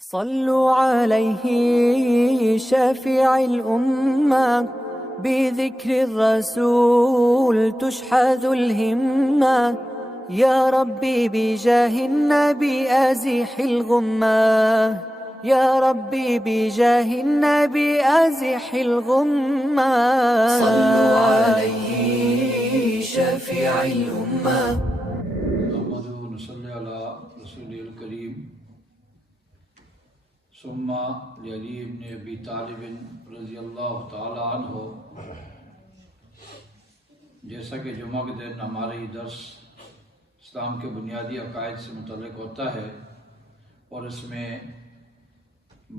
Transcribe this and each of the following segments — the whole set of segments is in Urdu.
صلوا عليه شافع الأمة بذكر الرسول تشحذ الهمة يا ربي بجاه النبي أزح الغمة يا ربي بجاه النبي أزح الغمة صلوا عليه شافع الأمة. نحمده ونصلي على رسوله الكريم ثم لعلی بن ابی طالب رضی اللہ تعالی عنہ. جیسا کہ جمعہ کے دن ہمارا یہ درس اسلام کے بنیادی عقائد سے متعلق ہوتا ہے اور اس میں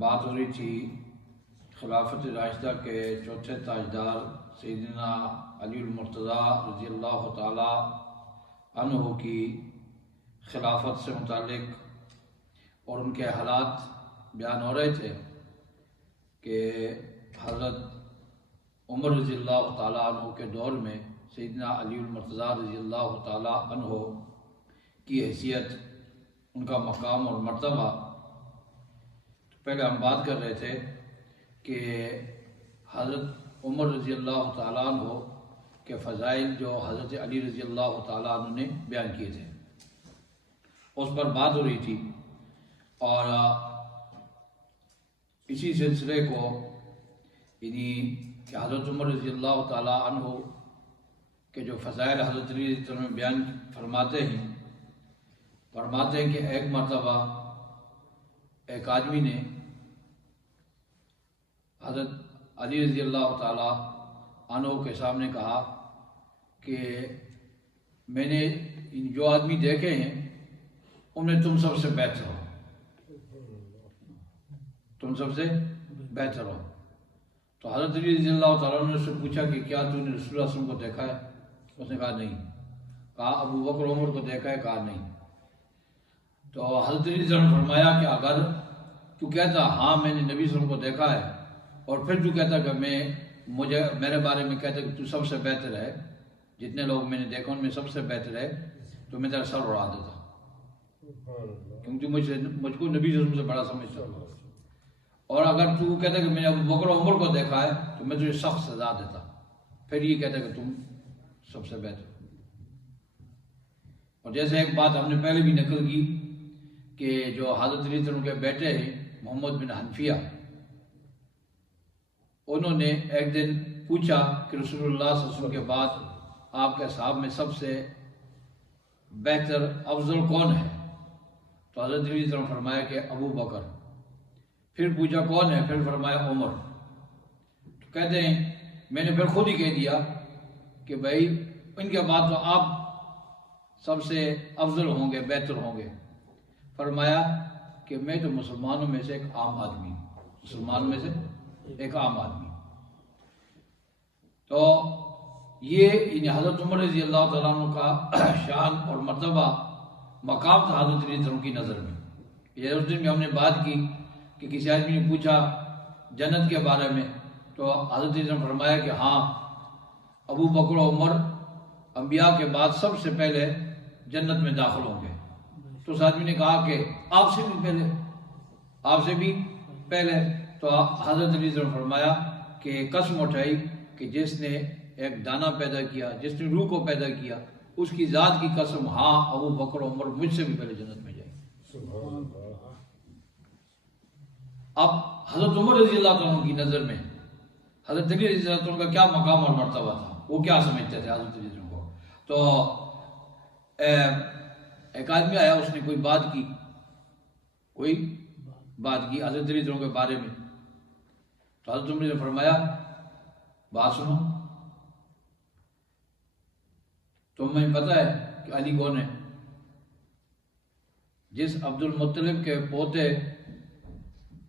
بات ہو رہی تھی خلافت راشدہ کے چوتھے تاجدار سیدنا علی المرتضیٰ رضی اللہ تعالی عنہ کی خلافت سے متعلق، اور ان کے حالات بیان ہو رہے تھے کہ حضرت عمر رضی اللہ تعالیٰ عنہ کے دور میں سیدنا علی المرتضیٰ رضی اللہ تعالیٰ عنہ کی حیثیت، ان کا مقام اور مرتبہ. پہلے ہم بات کر رہے تھے کہ حضرت عمر رضی اللہ تعالیٰ عنہ کے فضائل جو حضرت علی رضی اللہ تعالیٰ عنہ نے بیان کیے تھے، اس پر بات ہو رہی تھی. اور اسی سلسلے کو یعنی کہ حضرت عمر رضی اللہ تعالیٰ عنہ کے جو فضائل حضرت علی رضی اللہ عنہ بیان فرماتے ہیں کہ ایک مرتبہ ایک آدمی نے حضرت علی رضی اللہ تعالیٰ عنہ کے سامنے کہا کہ میں نے جو آدمی دیکھے ہیں ان میں تم سب سے بہتر ہو، تم سب سے بہتر ہو. تو حضرت علی رضی اللہ تعالیٰ عنہ نے سے پوچھا کہ کیا تو نے رسول اللہ صلی اللہ علیہ وسلم کو دیکھا ہے؟ اس نے کہا نہیں. کہا ابو بکر عمر کو دیکھا ہے؟ کہا نہیں. تو حضرت علی رضی اللہ عنہ نے فرمایا کہ اگر تو کہتا ہاں میں نے نبی صلی اللہ علیہ وسلم کو دیکھا ہے، اور پھر تو کہتا کہ میرے بارے میں کہتا کہ تو سب سے بہتر ہے، جتنے لوگ میں نے دیکھا ان میں سب سے بہتر ہے، تو میں تیرا سر اڑا دیتا، کیونکہ مجھ کو نبی صلی اللہ علیہ وسلم سے بڑا سمجھتا ہوں. اور اگر تو کہتا کہ میں نے ابو بکر عمر کو دیکھا ہے تو میں تجھے سخت سزا دیتا، پھر یہ کہتا کہ تم سب سے بہتر. اور جیسے ایک بات ہم نے پہلے بھی نقل کی کہ جو حضرت علی عنہ کے بیٹے ہیں محمد بن حنفیہ، انہوں نے ایک دن پوچھا کہ رسول اللہ صلی اللہ علیہ وسلم کے بعد آپ کے اصحاب میں سب سے بہتر افضل کون ہے؟ تو حضرت علی عنہ نے فرمایا کہ ابو بکر. پھر پوچھا کون ہے؟ پھر فرمایا عمر. تو کہتے ہیں میں نے پھر خود ہی کہہ دیا کہ بھائی ان کے بعد تو آپ سب سے افضل ہوں گے، بہتر ہوں گے. فرمایا کہ میں تو مسلمانوں میں سے ایک عام آدمی ہوں، مسلمانوں میں سے ایک عام آدمی. تو یہ حضرت عمر رضی اللہ تعالیٰ عنہ کا شان اور مرتبہ مقام تھا حضرت علی عنہ کی نظر میں. یہ اس دن بھی ہم نے بات کی کہ کسی آدمی نے پوچھا جنت کے بارے میں، تو حضرت علی عنہ نے فرمایا کہ ہاں ابو بکر و عمر انبیاء کے بعد سب سے پہلے جنت میں داخل ہوں گے. تو اس آدمی نے کہا کہ آپ سے بھی پہلے، آپ سے بھی پہلے. تو حضرت علی عنہ نے فرمایا کہ قسم اٹھائی کہ جس نے ایک دانہ پیدا کیا، جس نے روح کو پیدا کیا، اس کی ذات کی قسم، ہاں ابو بکر و عمر مجھ سے بھی پہلے جنت میں جائیں. اب حضرت عمر رضی اللہ عنہ کی نظر میں حضرت علی رضی اللہ عنہ کا کیا مقام اور مرتبہ تھا، وہ کیا سمجھتے تھے حضرت علی عنہ کو. تو ایک آدمی آیا، اس نے کوئی بات کی حضرت علی عنہ کے بارے میں. تو حضرت عمر نے فرمایا بات سنو، تمہیں پتہ ہے کہ علی کون ہے؟ جس عبد المطلب کے پوتے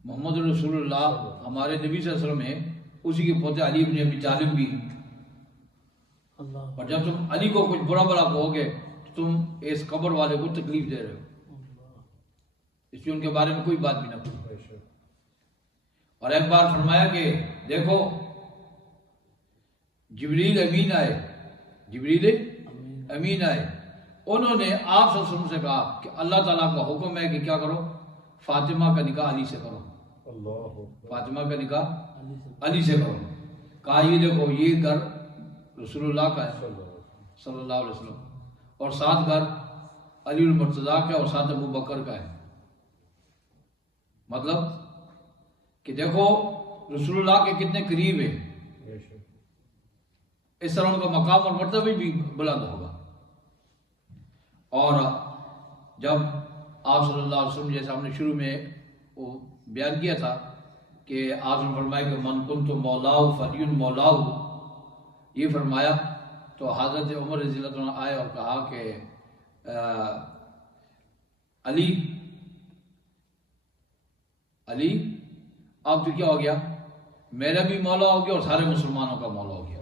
محمد رسول اللہ ہمارے نبی صلی اللہ علیہ وسلم ہیں، اسی کے پوتے علی بن ابی طالب بھی. اور جب تم علی کو کچھ برا کہو گے تو تم اس قبر والے کو تکلیف دے رہے ہو، اس لیے ان کے بارے میں کوئی بات بھی نہ کرو. اور ایک بار فرمایا کہ دیکھو جبریل امین آئے، انہوں نے آپ صلی اللہ علیہ وسلم سے کہا کہ اللہ تعالیٰ کا حکم ہے کہ کیا کرو، فاطمہ کا نکاح علی سے کرو، فاطمہ کا نکاح علی سے کرو. کہا یہ دیکھو یہ گھر رسول اللہ کا ہے صلی اللہ علیہ وسلم، اور ساتھ گھر علی المرتضیٰ کا اور ساتھ ابو بکر کا ہے. مطلب کہ دیکھو رسول اللہ کے کتنے قریب ہے، اس طرح ان کا مقام اور مرتبہ بھی بلند ہوگا. اور جب آپ صلی اللہ علیہ وسلم، جیسے ہم نے شروع میں وہ بیان کیا تھا کہ آپ نے فرمایا کہ من کنت مولاہ فعلی مولاہ، یہ فرمایا تو حضرت عمر رضی اللہ عنہ آئے اور کہا کہ علی اب تو کیا ہو گیا، میرا بھی مولا ہو گیا اور سارے مسلمانوں کا مولا ہو گیا.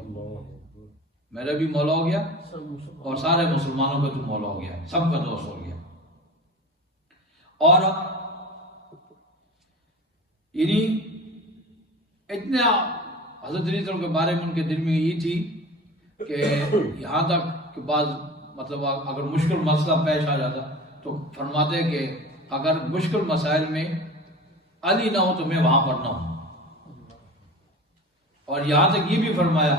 میرا بھی مولا ہو گیا اور سارے مسلمانوں کا تو مولا ہو گیا، سب کا دوست ہو گیا. اور یعنی اتنا حضرت علی کے بارے میں ان کے دل میں یہ تھی کہ یہاں تک کہ بعض مطلب اگر مشکل مسئلہ پیش آ جاتا تو فرماتے کہ اگر مشکل مسائل میں علی نہ ہو تو میں وہاں پر نہ ہوں. اور یہاں تک یہ بھی فرمایا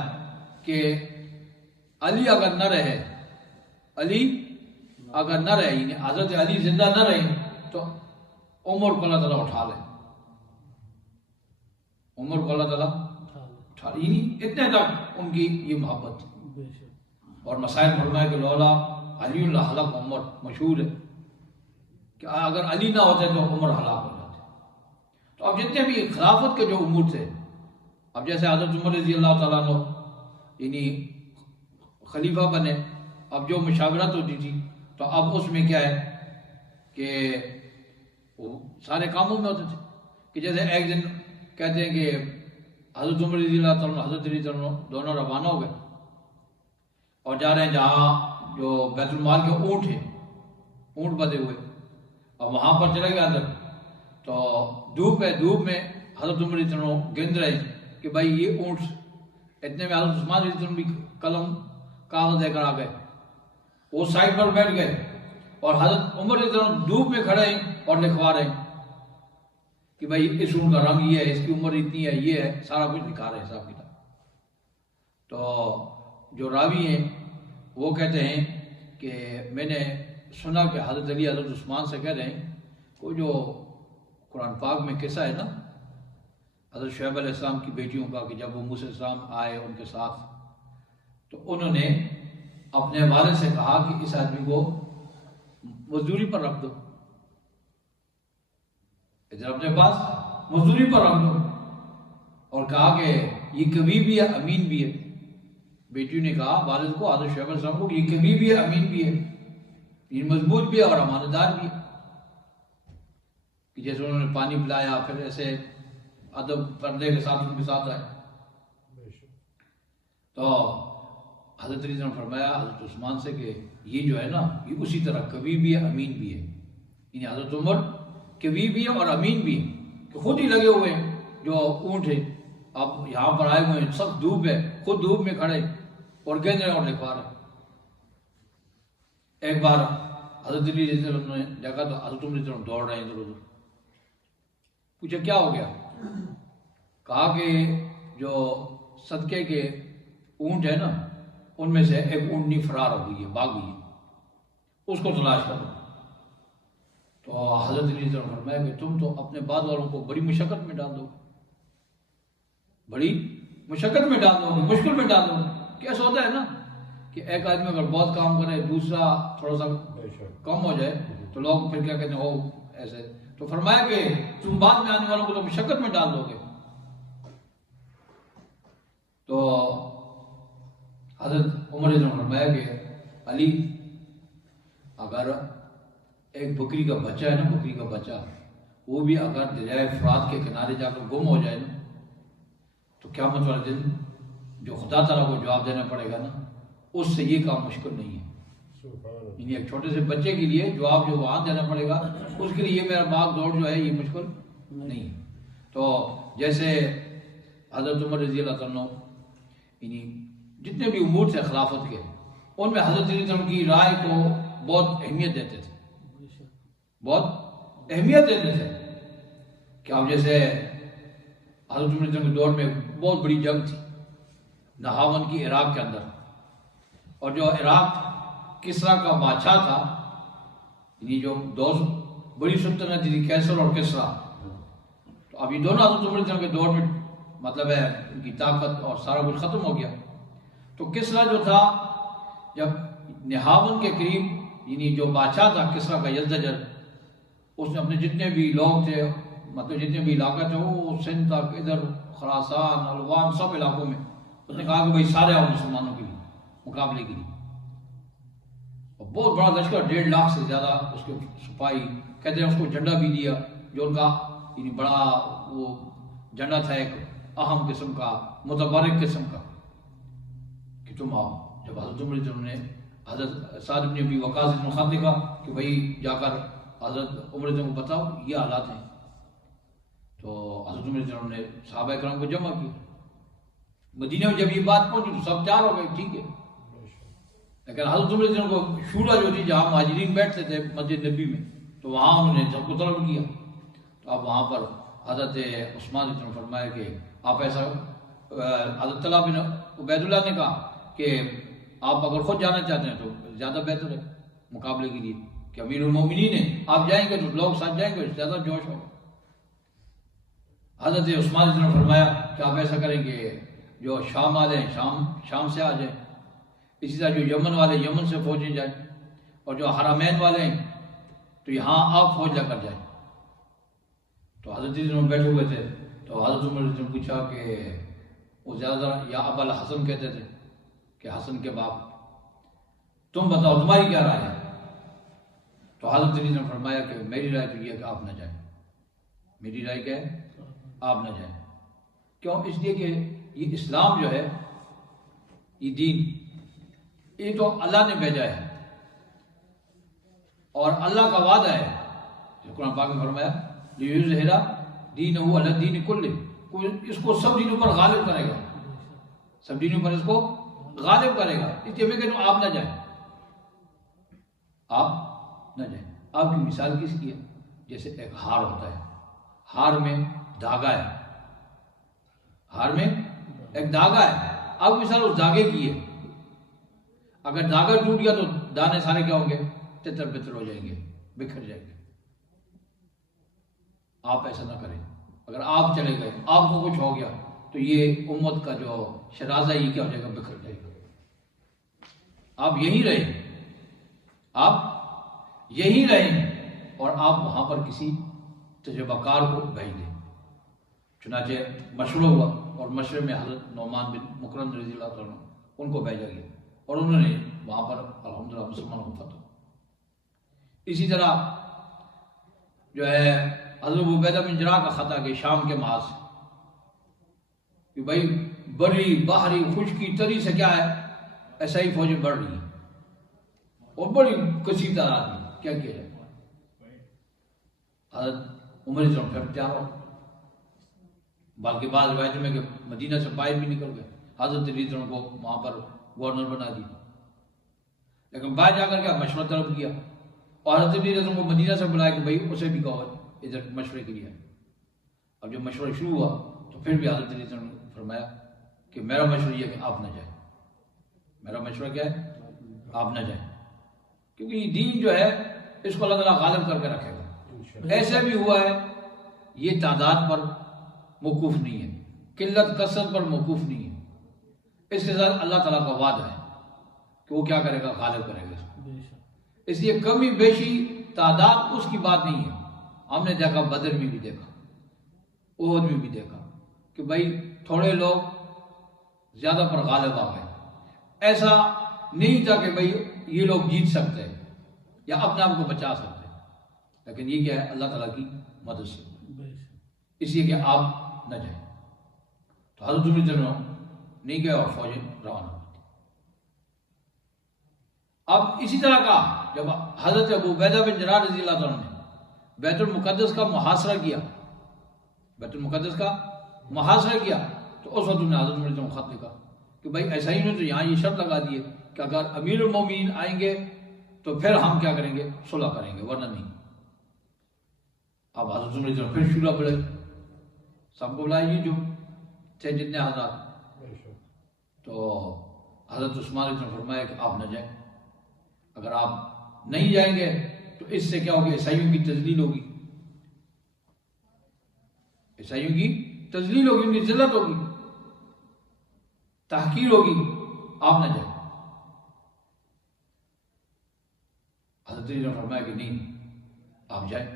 کہ علی اگر نہ رہے، علی اگر نہ رہے، یعنی حضرت علی زندہ نہ رہے تو عمر کو اللہ تعالیٰ اٹھا لے، عمر کو اللہ تعالیٰ اٹھا لے. یعنی اتنے تک ان کی یہ محبت. اور مسائل فرمایا کہ لولا علی اللہ حلق عمر، مشہور ہے کہ اگر علی نہ ہوتے تو عمر ہلاک ہو جاتے. تو اب جتنے بھی خلافت کے جو امور تھے، اب جیسے حضرت عمر رضی اللہ تعالیٰ عنہ یعنی خلیفہ بنے، اب جو مشاورت ہوتی تھی تو اب اس میں کیا ہے کہ وہ سارے کاموں میں ہوتے تھے. کہ جیسے ایک دن کہتے ہیں کہ حضرت عمر رضی اللہ تعالیٰ حضرت علی تعالیٰ دونوں روانہ ہو گئے اور جا رہے ہیں جہاں جو بیت المال کے اونٹ ہیں، اونٹ بدے ہوئے، اور وہاں پر چلے گئے اندر تو دھوپ میں حضرت عمر رضی اللہ گند رہے ہیں کہ بھائی یہ اونٹ. اتنے میں حضرت عثمان رضی اللہ بھی قلم کاغذ دے کر آ گئے، وہ سائڈ پر بیٹھ گئے اور حضرت عمر رضی اللہ دھوپ میں کھڑے ہیں اور لکھوا رہے ہیں کہ بھائی اس اونٹ کا رنگ یہ ہے، اس کی عمر اتنی ہے، یہ ہے، سارا کچھ لکھا رہے ہیں حساب کتاب. تو جو راوی ہیں وہ کہتے ہیں کہ میں نے سنا کہ حضرت علی حضرت عثمان سے کہہ رہے ہیں وہ جو قرآن پاک میں قصہ ہے نا حضرت شعیب علیہ السلام کی بیٹیوں کا، کہ جب وہ موسیٰ علیہ السلام آئے ان کے ساتھ تو انہوں نے اپنے والد سے کہا کہ اس آدمی کو مزدوری پر رکھ دو، ادھر اپنے پاس مزدوری پر رکھ دو، اور کہا کہ یہ کبھی بھی ہے امین بھی ہے. بیٹیوں نے کہا والد کو، حضرت شعیب علیہ السلام کو، یہ کبھی بھی ہے امین بھی ہے، یہ مضبوط بھی ہے اور امانت دار بھی ہے. کہ جیسے انہوں نے پانی پلایا پھر ایسے ادب پردے کے ساتھ ان کے ساتھ آئے. تو حضرت علی نے فرمایا حضرت عثمان سے کہ یہ جو ہے نا یہ اسی طرح کبھی بھی ہے امین بھی ہے. یعنی حضرت عمر کبھی بھی ہے اور امین بھی ہے کہ خود ہی لگے ہوئے ہیں جو اونٹ ہے. اب یہاں پر آئے ہوئے ہیں، سب دھوپ ہے، خود دھوپ میں کھڑے اور گند رہے اور لکھوا رہے. ایک بار حضرت علی رضی اللہ عنہ نے دیکھا تو حضرت عمر رضی اللہ عنہ دوڑ رہے ہیں ادھر ادھر. پوچھا کیا ہو گیا؟ کہا کہ جو صدقے کے اونٹ ہے نا ان میں سے ایک اونٹنی فرار ہو گئی ہے، بھاگ گئی ہے، اس کو تلاش کرو. تو حضرت علی رضی اللہ عنہ نے فرمایا کہ تم تو اپنے بعد والوں کو بڑی مشقت میں ڈال دو، بڑی مشقت میں ڈال دو، مشکل میں ڈال دو. کیسا ہوتا ہے نا کہ ایک آدمی اگر بہت کام کرے دوسرا تھوڑا سا کم ہو جائے تو لوگ پھر کیا کہتے ہیں ہو ایسے. تو فرمایا کہ تم بعد میں آنے والوں کو تو مشقت میں ڈال دو گے. تو حضرت عمر نے فرمایا کہ علی اگر ایک بکری کا بچہ ہے نا، بکری کا بچہ، وہ بھی اگر دریائے فرات کے کنارے جا کر گم ہو جائے نا تو قیامت والے دن جو خدا تعالیٰ کو جواب دینا پڑے گا نا، اس سے یہ کام مشکل نہیں ہے. یعنی ایک چھوٹے سے بچے کے لیے جواب جو وہاں دینا پڑے گا اس کے لیے میرا بھاگ دوڑ جو ہے یہ مشکل نہیں ہے. تو جیسے حضرت عمر رضی اللہ عنہ یعنی جتنے بھی امور تھے خلافت کے ان میں حضرت علی کی رائے کو بہت اہمیت دیتے تھے، بہت اہمیت دینے سے کہ اب جیسے حضرت عمر کے دور میں بہت بڑی جنگ تھی نہاون کی عراق کے اندر، اور جو عراق کسرا کا بادشاہ تھا، یعنی جو دو بڑی سلطنت تھی کیسر اور کسرا، تو اب یہ دونوں حضرت عمر کے دور میں مطلب ہے ان کی طاقت اور سارا کچھ ختم ہو گیا۔ تو کسرا جو تھا جب نہاون کے قریب، یعنی جو بادشاہ تھا کسرا کا یزدجر، اس نے اپنے جتنے بھی لوگ تھے، مطلب جتنے بھی علاقہ تھے، وہ سندھ تک، ادھر خراسان، الوان، سب علاقوں میں اس نے کہا کہ بھائی سارے آؤ مسلمانوں کے لیے مقابلے کے لیے۔ اور بہت بڑا لشکر 1.5 لاکھ سے زیادہ اس کے سپاہی، کہتے ہیں اس کو جھنڈا بھی دیا، جو ان کا یعنی بڑا وہ جھنڈا تھا ایک اہم قسم کا، متبرک قسم کا، کہ تم آؤ۔ جب حضرت عمر نے حضرت سعد بن ابی وقاص بن خالد نے کہا کہ بھائی جا کر حضرت عمر کو بتاؤ یہ حالات ہیں، تو حضرت عمر نے صحابہ کرام کو جمع کیا۔ مدینہ میں جب یہ بات پہنچی تو سب تیار ہو گئے، ٹھیک ہے، لیکن حضرت عمر کو شورا جو تھی جہاں مہاجرین بیٹھتے تھے مسجد نبی میں، تو وہاں انہوں نے سب کو طلب کیا۔ تو اب وہاں پر حضرت عثمان نے فرمایا کہ آپ ایسا، حضرت طلحہ بن عبید اللہ نے کہا کہ آپ اگر خود جانا چاہتے ہیں تو زیادہ بہتر ہے مقابلے کے لیے، کہ امیر المومنین ہیں، آپ جائیں گے تو لوگ ساتھ جائیں گے، زیادہ جوش ہوگا۔ حضرت عثمان نے فرمایا کہ آپ ایسا کریں کہ جو شام والے ہیں شام سے آ جائیں، اسی طرح جو یمن والے یمن سے فوجیں جائیں، اور جو حرمین والے ہیں تو یہاں آپ فوج لے کر جائیں۔ تو حضرت عمر بیٹھے ہوئے تھے، تو حضرت عمر نے پوچھا کہ وہ زیادہ یا ابا الحسن کہتے تھے کہ حسن کے باپ، تم بتاؤ تمہاری کیا رائے ہے؟ تو حضرت علی نے فرمایا کہ میری رائے تو یہ ہے کہ آپ نہ جائیں، میری رائے کیا ہے؟ آپ نہ جائیں۔ کیوں؟ اس لیے کہ یہ اسلام جو ہے، یہ دین، یہ تو اللہ نے بھیجا ہے، اور اللہ کا وعدہ ہے، جو قرآن پاک میں فرمایا لیظہرہ دینہ علی الدین کلہ، اس کو سب دینوں پر غالب کرے گا، سب دینوں پر اس کو غالب کرے گا۔ اس لیے میں کہتا ہوں آپ نہ جائیں، آپ نہ جائیں۔ آپ کی مثال کس کی ہے؟ جیسے ایک ہار ہوتا ہے، ہار میں دھاگا ہے، ہار میں ایک دھاگا ہے، آپ کی مثال اس دھاگے کی ہے۔ اگر دھاگا ٹوٹ گیا تو دانے سارے کیا ہوں گے؟ تتر بتر ہو جائیں گے، بکھر جائیں گے۔ آپ ایسا نہ کریں، اگر آپ چلے گئے، آپ کو کچھ ہو گیا تو یہ امت کا جو شرازہ یہ کیا ہو جائے گا؟ بکھر جائے گا۔ آپ یہیں رہیں، آپ یہیں رہیں، اور آپ وہاں پر کسی تجربہ کار کو بھیج دیں۔ چنانچہ مشورہ ہوا، اور مشورے میں حضرت نعمان بن مکرم رضی اللہ عنہ ان کو بھیجا گیا، اور انہوں نے وہاں پر الحمدللہ مسلمانوں کو فتح۔ اسی طرح جو ہے حضرت عبیدہ بن جراح کا خط آ گیا شام کے محاذ سے کہ بھائی بری باہری خشکی تری سے کیا ہے، ایسا ہی فوجیں بڑھ رہی ہیں، اور بڑی کثیر تعداد میں، کیا کیا جائے؟ حضرت عمر پھر تیار ہو، بلکہ بعض روایتوں میں کہ مدینہ سے باہر بھی نکل گئے، حضرت علی کو وہاں پر گورنر بنا دی، لیکن باہر جا کر کیا مشورہ طلب کیا، اور حضرت علی کو مدینہ سے بلایا کہ بھائی اسے بھی کہو ادھر مشورے کے لیے۔ اب جب مشورہ شروع ہوا تو پھر بھی حضرت علی نے فرمایا کہ میرا مشورہ یہ ہے کہ آپ نہ جائیں، میرا مشورہ کیا ہے؟ آپ نہ جائیں، کیونکہ یہ دین جو ہے اس کو اللہ تعالیٰ غالب کر کے رکھے گا۔ ایسے بھی ہوا ہے، یہ تعداد پر موقوف نہیں ہے، قلت کثرت پر موقوف نہیں ہے، اس کے ساتھ اللہ تعالیٰ کا وعدہ ہے کہ وہ کیا کرے گا؟ غالب کرے گا اس کو۔ اس لیے کمی بیشی تعداد اس کی بات نہیں ہے۔ ہم نے دیکھا بدر میں بھی دیکھا، احد میں بھی دیکھا کہ بھائی تھوڑے لوگ زیادہ پر غالب آ گئے، ایسا نہیں تھا کہ بھائی یہ لوگ جیت سکتے ہیں یا اپنے آپ کو بچا سکتے ہیں، لیکن یہ کیا ہے؟ اللہ تعالیٰ کی مدد سے، اس لیے کہ آپ نہ جائیں۔ تو حضرت عمر نہیں گئے اور فوجیں روانہ ہوتی۔ اب اسی طرح کا جب حضرت ابو عبیدہ بن جراح رضی اللہ عنہ نے بیت المقدس کا محاصرہ کیا، بیت المقدس کا محاصرہ کیا، تو اس وقت انہوں نے حضرت عمر کو خط لکھا کہ بھائی ایسا ہی نہیں تو یہاں یہ شرط لگا دیے کہ اگر امیر المومنین آئیں گے تو پھر ہم کیا کریں گے؟ صلح کریں گے، ورنہ نہیں۔ اب حضرت عمر رضی اللہ عنہ پھر شورا بڑھے، سب کو بلائے یہ جو تھے جتنے حضرات. تو حضرت عثمان رضی اللہ عنہ نے فرمایا کہ آپ نہ جائیں، اگر آپ نہیں جائیں گے تو اس سے کیا ہوگا، عیسائیوں کی تذلیل ہوگی، عیسائیوں کی تذلیل ہوگی، ان کی ذلت ہوگی، تحقیر ہوگی، آپ نہ جائیں. حضرت علی نے فرمایا کہ نہیں، آپ جائیں.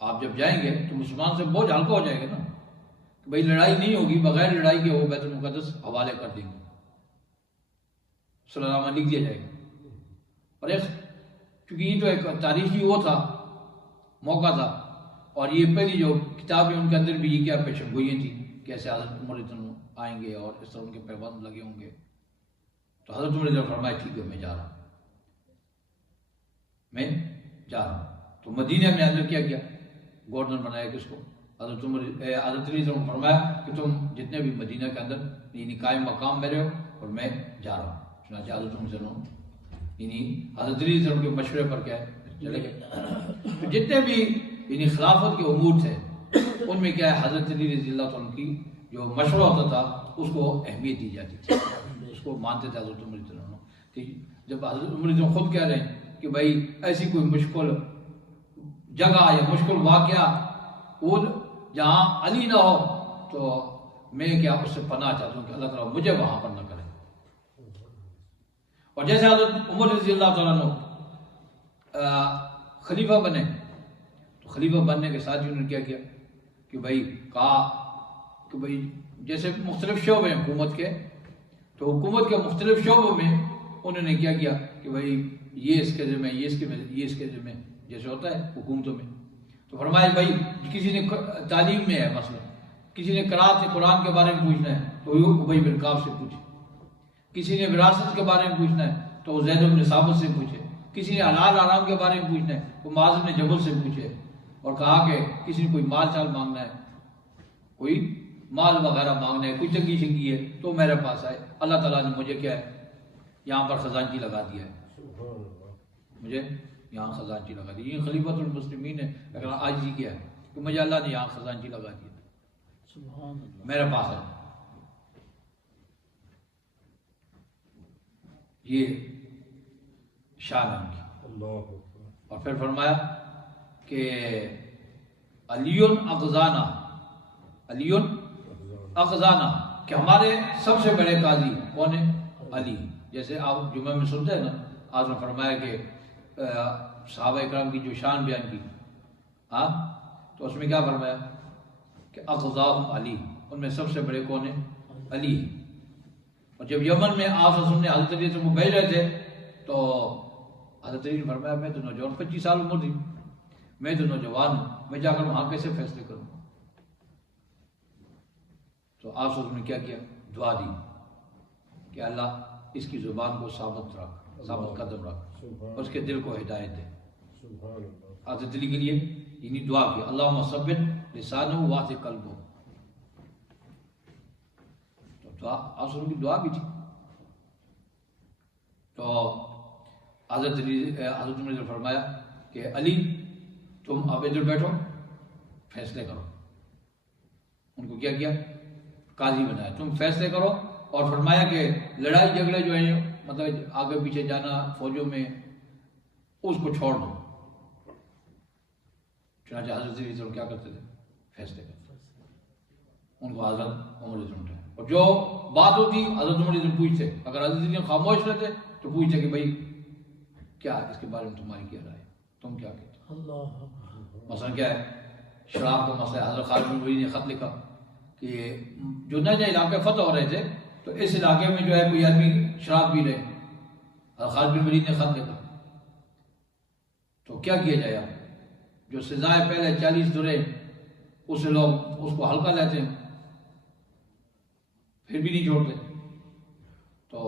آپ جب جائیں گے تو مسلمان سے بوجھ ہلکا ہو جائے گا نا، کہ بھئی لڑائی نہیں ہوگی، بغیر لڑائی کے وہ بیت المقدس حوالے کر دیں گے، صلی اللہ علیہ وسلم لکھ دیا جائے گا. اور ایک کیونکہ یہ تو ایک تاریخی وہ تھا، موقع تھا، اور یہ پہلی جو کتاب ہے ان کے اندر بھی یہ کیا پیشن گوئیاں تھیں کہ ایسے حضرت عمر رضی اللہ عنہ آئیں گے اور اس طرح ان کے پیبند لگے ہوں گے. تو حضرت عمر رضی اللہ عنہ فرمایا ٹھیک ہے میں جا رہا ہوں، میں جا رہا ہوں. تو مدینہ میں اندر کیا کیا، گورنر بنایا کس کو، حضرت علی رضی اللہ عنہ فرمایا کہ تم جتنے بھی مدینہ کے اندر یعنی قائم مقام میرے ہو اور میں جا رہا ہوں. چنانچہ حضرت عمر رضی اللہ عنہ یعنی حضرت علی رضی اللہ عنہ کے مشورے پر کیا ہے چلے گئے. تو جتنے بھی یعنی خلافت کے امور تھے ان میں کیا ہے حضرت علی رضی اللہ عنہ کی جو مشورہ ہوتا تھا اس کو اہمیت دی جاتی تھی، اس کو مانتے تھے حضرت عمر رضی اللہ عنہ. جب حضرت عمر رضی اللہ عنہ خود کہہ رہے ہیں کہ بھائی ایسی کوئی مشکل جگہ یا مشکل واقعہ وہ جہاں علی نہ ہو تو میں کیا اس سے پناہ چاہتا ہوں کہ اللہ تعالیٰ مجھے وہاں پر نہ کرے. اور جیسے حضرت عمر رضی اللہ تعالیٰ عنہ خلیفہ بنے تو خلیفہ بننے کے ساتھ ہی انہوں نے کیا کیا کہ بھائی کہا کہ بھائی جیسے مختلف شعبے ہیں حکومت کے، تو حکومت کے مختلف شعبوں میں انہوں نے کیا کیا کہ بھائی یہ اس کے ذمہ، یہ اس کے ذمہ، جیسے ہوتا ہے حکومتوں میں. تو فرمایا بھائی کسی نے تعلیم میں ہے مثلا، کسی نے قرأت قرآن کے بارے میں پوچھنا ہے تو ابی بن کعب سے پوچھے، کسی نے وراثت کے بارے میں پوچھنا ہے تو زید بن ثابت سے پوچھے، کسی نے حلال حرام کے بارے میں پوچھنا ہے تو معاذ بن جبل سے پوچھے. اور کہا کہ کسی نے کوئی مال چال مانگنا ہے، کوئی مال وغیرہ مانگنا ہے، کوئی تنگی شنگی ہے تو میرے پاس آئے. اللہ تعالیٰ نے مجھے کیا ہے یہاں پر خزانچی لگا دیا ہے، مجھے یہاں خزانچی لگا دی. یہ خلیفۃ المسلمین ہے لیکن آج ہی کیا ہے کہ مجھے اللہ نے یہاں خزانچی لگا دیا، میرے پاس ہے. یہ شان ہے ان کی. اور پھر فرمایا کہ علی اغزانہ، علی اغزانہ، کہ ہمارے سب سے بڑے قاضی کون ہے، علی. جیسے آپ جمعہ میں سنتے ہیں نا، آپ نے فرمایا کہ صحابہ اکرام کی جو شان بیان کی، ہاں تو اس میں کیا فرمایا کہ اغزاہم علی، ان میں سب سے بڑے کون ہیں، علی. اور جب یمن میں آپ نے حضرت علی سے بھیج رہے تھے تو حضرت علی نے فرمایا میں تو نوجوان 25 سال عمر تھی، میں تو نوجوان ہوں، میں جا کر وہاں کیسے فیصلے کروں. تو آپ نے کیا کیا، دعا دی کہ اللہ اس کی زبان کو ثابت رکھ، ثابت قدم رکھ، اس کے دل کو ہدایت دے. حضرت علی کے لیے یعنی دعا کی اللہم ثبت لسانہ واثق قلبہ. تو دعا آپ کی دعا بھی تھی. تو حضرت عمر نے فرمایا کہ علی تم اب ادھر بیٹھو، فیصلے کرو. ان کو کیا کیا، قاضی بنایا، تم فیصلے کرو. اور فرمایا کہ لڑائی جھگڑے جو ہیں مطلب آگے پیچھے جانا فوجوں میں اس کو چھوڑ دو. چنانچہ حضرت علی کیا کرتے تھے، فیصلے کرتے تھے. ان کو حضرت عمر رضی. اور جو بات ہوتی حضرت عمر رضی پوچھتے، اگر حضرت علی خاموش رہتے تو پوچھتے کہ بھائی کیا اس کے بارے میں تمہاری کیا رائے، تم کیا کہتے ہو. مثلا کیا ہے شراب کا مسئلہ، حضرت خالد بن ولید نے خط لکھا کہ جو نئے نئے علاقے فتح ہو رہے تھے تو اس علاقے میں جو ہے کوئی آدمی شراب پی رہے، حضرت خالد بن ولید نے خط لکھا تو کیا کیا جائے. جو سزائے پہلے 40 درے اس سے لوگ اس کو ہلکا لیتے ہیں پھر بھی نہیں چھوڑتے. تو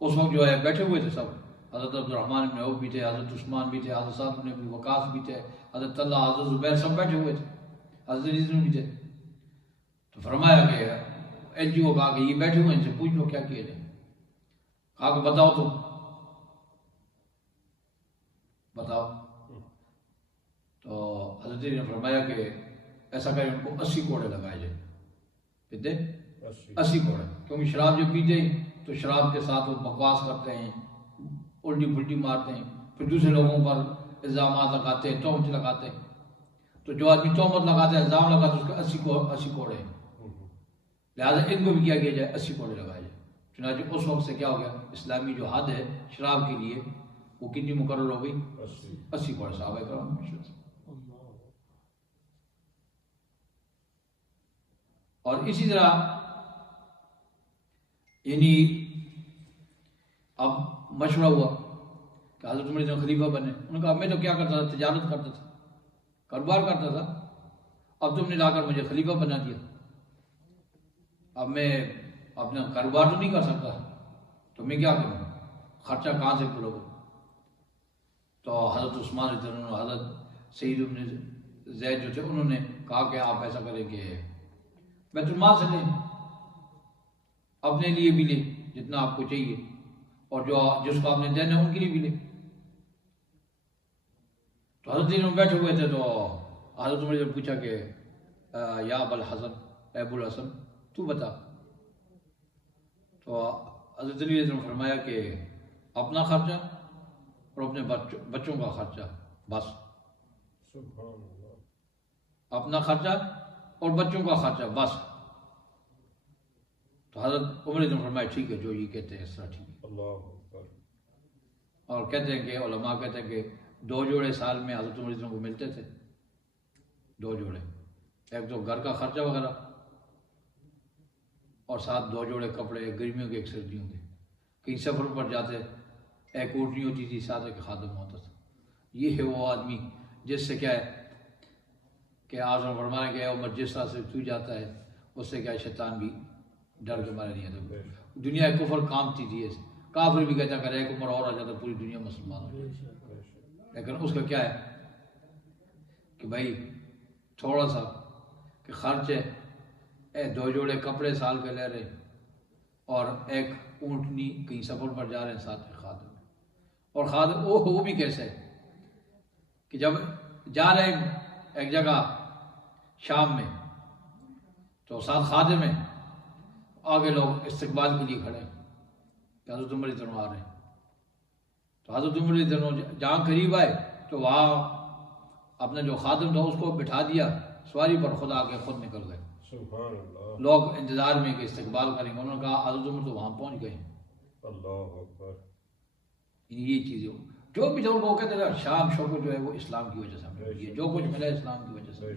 اس وقت جو ہے بیٹھے ہوئے تھے سب، حضرت عبدالرحمن بن عوف بھی تھے، حضرت عثمان بھی تھے، حضرت سعد بن وقاص بھی تھے، حضرت طلحہ، حضرت زبیر، سب بیٹھے ہوئے تھے، حضرت علی بھی تھے. تو فرمایا کہ ایل جی او کہا کہ یہ بیٹھے ہوئے ان سے پوچھ لو کیا کیا جائے. کہا کہ بتاؤ تم بتاؤ. تو حضرت علی نے فرمایا کہ ایسا کریں ان کو 80 کوڑے لگائے جائیں. کتنے؟ 80 کوڑے. کیونکہ شراب جو پیتے ہیں تو شراب کے ساتھ وہ بکواس کرتے ہیں، الٹی پھلٹی مارتے ہیں، پھر دوسرے لوگوں پر الزامات لگاتے ہیں، تہمت لگاتے ہیں. تو جو آدمی تہمت لگاتا ہے، الزام لگاتا ہے، اس کے 80 کوڑے ہیں. لہٰذا ان کو بھی کیا جائے، 80 کوڑے لگائے جائے. چنانچہ اس وقت سے کیا ہو گیا، اسلامی جو حد ہے شراب کے لیے وہ کتنی مقرر ہو گئی؟ 80 کوڑے. صحابہ کرام اور اسی طرح یعنی اب مشورہ ہوا کہ حضرت عمر جب خلیفہ بنے، انہوں نے کہا میں تو کیا کرتا تھا، تجارت کرتا تھا، کاروبار کرتا تھا، اب تم نے لا کر مجھے خلیفہ بنا دیا، اب میں اپنا کاروبار تو نہیں کر سکتا، تو میں کیا کروں، خرچہ کہاں سے کروں؟ تو حضرت عثمان رضی اللہ عنہ، حضرت سعید بن زید جو تھے، انہوں نے کہا کہ آپ ایسا کریں کہ بیت المال سے لیں، اپنے لیے بھی لیں جتنا آپ کو چاہیے، اور جو جس کو آپ نے دینا ہے ان کے لیے بھی لیں. تو حضرت علی بیٹھے ہوئے تھے، تو حضرت عمر نے پوچھا کہ یا ابا الحسن، اے ابو الحسن تو بتا. تو حضرت علی نے فرمایا کہ اپنا خرچہ اور اپنے بچوں کا خرچہ، بس. اپنا خرچہ اور بچوں کا خرچہ بس. تو حضرت عمر نے فرمایا ٹھیک ہے، جو یہ کہتے ہیں اس طرح ٹھیک ہے. اور کہتے ہیں کہ علماء کہتے ہیں کہ 2 جوڑے سال میں حضرت عمر کو ملتے تھے، 2 جوڑے، ایک تو گھر کا خرچہ وغیرہ اور ساتھ 2 جوڑے کپڑے، ایک گرمیوں کے ایک سردیوں کے. کہیں سفر پر جاتے ایک اوٹنی ہوتی تھی، ساتھ ایک خادم ہوتا تھا. یہ ہے وہ آدمی جس سے کیا ہے کہ آپ نے فرمایا کہ عمر جس طرح سے تو جاتا ہے اس سے کیا شیطان بھی ڈر کے مارے نہیں آتا. دنیا کفر کامتی تھی ایسے، کافر بھی کہتا کرے ایک عمر اور آ جاتا پوری دنیا مسلمان ہو جائے. لیکن اس کا کیا ہے کہ بھائی تھوڑا سا کہ خرچ ہے، 2 جوڑے کپڑے سال کے لے رہے، اور ایک اونٹنی کہیں سفر پر جا رہے ہیں، ساتھ میں خادم. اور خادم وہ بھی کیسے ہے کہ جب جا رہے ہیں ایک جگہ شام میں تو ساتھ خادم ہیں، آگے لوگ استقبال کے لیے کھڑے ہیں کہ حضرت عمر رضی اللہ عنہ آ رہے ہیں. تو حضرت عمر رضی اللہ عنہ جہاں قریب آئے تو وہاں اپنا جو خادم تھا اس کو بٹھا دیا سواری پر، خود آ کے خود نکل گئے. سبحان اللہ. لوگ انتظار میں کہ استقبال کریں گے، انہوں نے کہا حضرت عمر تو وہاں پہنچ گئے. اللہ اکبر. یہ چیزیں جو بھی جو لوگ کہتے ہیں شام شوق جو ہے وہ اسلام کی وجہ سے ہمیں ملی ہے، جو کچھ ملا اسلام کی وجہ سے،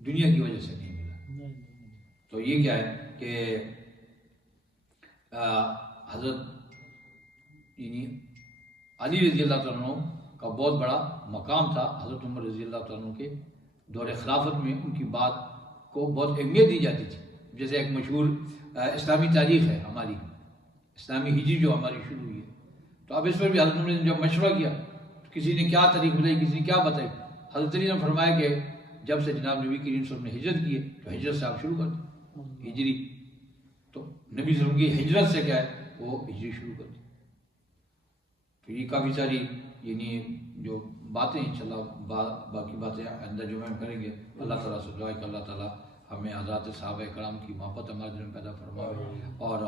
دنیا کی وجہ سے نہیں ملا. تو یہ کیا ہے کہ حضرت یعنی علی رضی اللہ عنہ کا بہت بڑا مقام تھا. حضرت عمر رضی اللہ عنہ کے دور خلافت میں ان کی بات کو بہت اہمیت دی جاتی تھی. جیسے ایک مشہور اسلامی تاریخ ہے ہماری، اسلامی ہجری جو ہماری شروع ہوئی ہے، تو اب اس پر بھی حضرت عمر نے جب مشورہ کیا تو کسی نے کیا تاریخ بتائی، کسی نے کیا بتائی. حضرت علی نے فرمایا کہ جب سے جناب نبی کریم صلی اللہ علیہ وسلم نے ہجرت کی ہے تو ہجرت سے آپ شروع کر دیں ہجری. تو نبی صلی اللہ علیہ وسلم کی ہجرت سے کیا ہے وہ ہجری شروع کر دی. تو یہ کافی ساری یعنی جو باتیں انشاءاللہ باقی باتیں آئندہ جمعہ میں کریں گے. اللہ تعالیٰ سے دعا ہے کہ اللہ تعالیٰ ہمیں حضرات صحابہ کرام کی محبت ہمارے دل میں پیدا فرمائے اور